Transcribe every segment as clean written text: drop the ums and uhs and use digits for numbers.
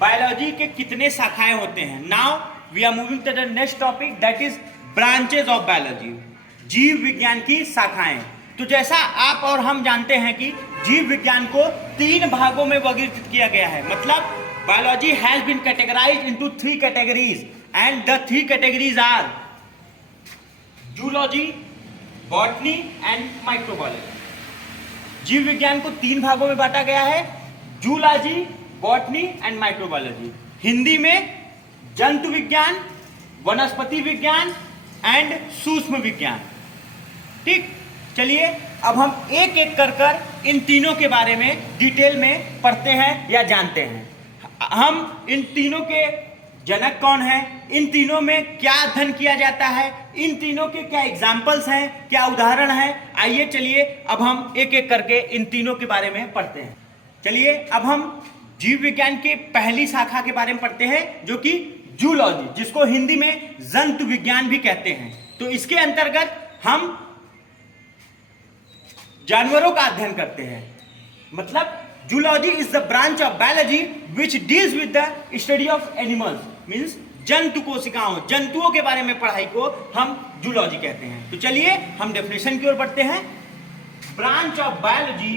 Biology के कितने शाखाएं होते हैं। Now we are moving to the next topic, that is branches of biology, जीव विज्ञान की शाखाएं। तो जैसा आप और हम जानते हैं कि जीव विज्ञान को 3 भागों में वर्गीकृत किया गया है, मतलब biology has been categorised into 3 categories and the 3 categories are zoology, botany and microbiology. जीव विज्ञान को 3 भागों में बांटा गया है, zoology, botany and microbiology. Hindi में जंतु विज्ञान, वनस्पति विज्ञान एंड सूक्ष्म विज्ञान। ठीक, चलिए अब हम एक एक कर इन तीनों के बारे में डिटेल में पढ़ते हैं या जानते हैं। हम इन तीनों के जनक कौन हैं, इन तीनों में क्या अध्ययन किया जाता है, इन तीनों के क्या एग्जाम्पल्स हैं, क्या उदाहरण हैं। आइए चलिए अब हम एक एक करके इन तीनों के बारे में पढ़ते हैं। चलिए अब हम जीव विज्ञान के पहली शाखा के बारे में पढ़ते हैं, जो कि जूलॉजी, जिसको हिंदी में जंतु विज्ञान भी कहते हैं। तो इसके अंतर्गत हम जानवरों का अध्ययन करते हैं, मतलब zoology is the branch of biology which deals with the study of animals, means जंतु कोशिकाओं, जंतुओं के बारे में पढ़ाई को हम जूलॉजी कहते हैं। तो चलिए हम डेफिनेशन की ओर बढ़ते हैं। Branch of biology,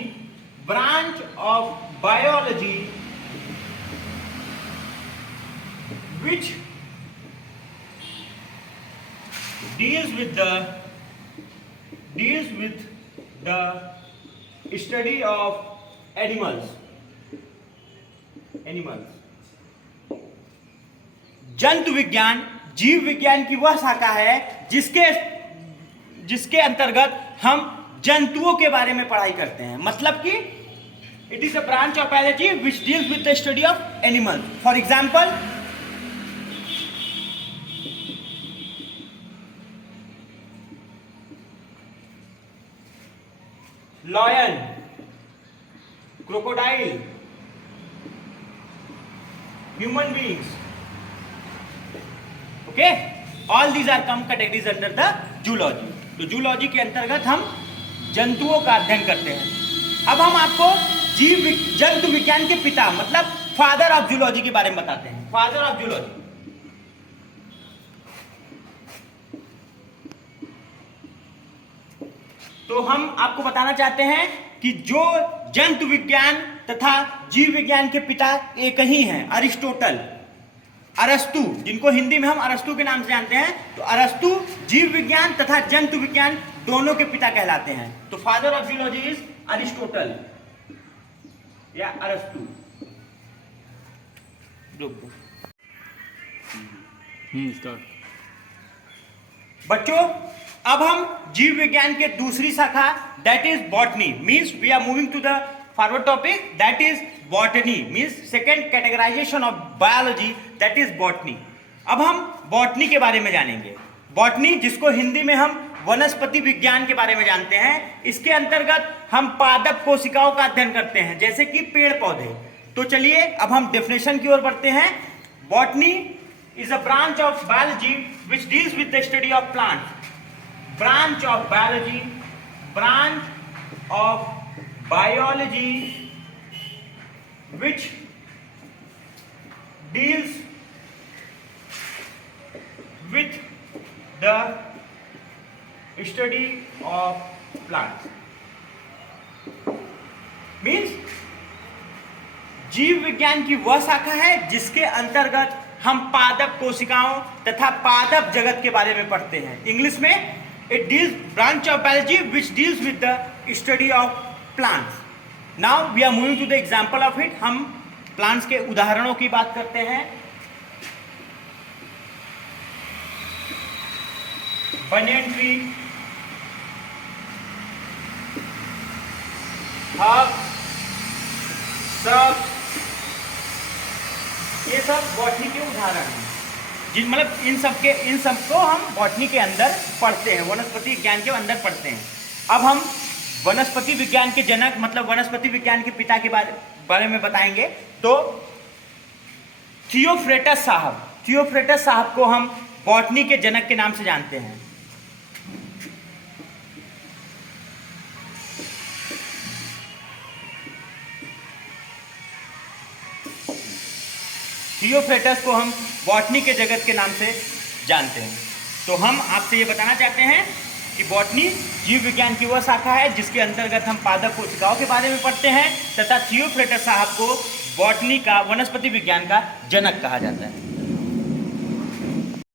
branch of biology which deals with the study of animals। जंतु विज्ञान जीव विज्ञान की वह शाखा है जिसके अंतर्गत हम जंतुओं के बारे में पढ़ाई करते हैं, मतलब कि it is a branch of biology which deals with the study of animal. For example, lion, crocodile, human beings, okay, all these are come categories under the zoology। तो जूलॉजी के अंतर्गत हम जंतुओं का अध्ययन करते हैं। अब हम आपको जंतु विज्ञान के पिता, मतलब फादर ऑफ जूलॉजी के बारे में बताते हैं। फादर ऑफ जूलॉजी, तो हम आपको बताना चाहते हैं कि जो जंतु विज्ञान तथा जीव विज्ञान के पिता एक ही हैं, अरिस्टोटल, अरस्तु, जिनको हिंदी में हम अरस्तु के नाम से जानते हैं। तो अरस्तु जीव विज्ञान तथा जंतु विज्ञान दोनों के पिता कहलाते हैं। तो father of zoology is Aristotle या अरस्तु। बच्चों, अब हम जीव विज्ञान के दूसरी शाखा that is botany, means we are moving to the forward topic, that is botany, means second categorisation of biology, that is botany. अब हम बॉटनी के बारे में जानेंगे। बॉटनी, जिसको हिंदी में हम वनस्पति विज्ञान के बारे में जानते हैं, इसके अंतर्गत हम पादप कोशिकाओं का अध्ययन करते हैं, जैसे कि पेड़ पौधे। तो चलिए अब हम डेफिनेशन की ओर बढ़ते हैं। Botany is a branch of biology which deals with the study of plants. Branch of biology which deals with the study of plants, means जीव विज्ञान की वह शाखा है जिसके अंतर्गत हम पादप कोशिकाओं तथा पादप जगत के बारे में पढ़ते हैं। इंग्लिश में it deals branch of biology which deals with the study of plants। now we are moving to the example of it। हम plants के उदाहरणों की बात करते हैं। banyan tree, herb, shrub, ये सब बॉटनी के उदाहरण हैं, मतलब इन सबको हम बॉटनी के अंदर पढ़ते हैं, वनस्पति विज्ञान के अंदर पढ़ते हैं। अब हम वनस्पति विज्ञान के जनक, मतलब वनस्पति विज्ञान के पिता के बारे में बताएंगे। तो थियोफ्रेटस साहब को हम बॉटनी के जनक के नाम से जानते हैं। थियोफ्रेटस को हम बॉटनी के जगत के नाम से जानते हैं। तो हम आपसे ये बताना चाहते हैं कि बॉटनी जीव विज्ञान की वह शाखा है जिसके अंतर्गत हम पादप कोशिकाओं के बारे में पढ़ते हैं, तथा थियोफ्रेटस साहब को बॉटनी का, वनस्पति विज्ञान का जनक कहा जाता है।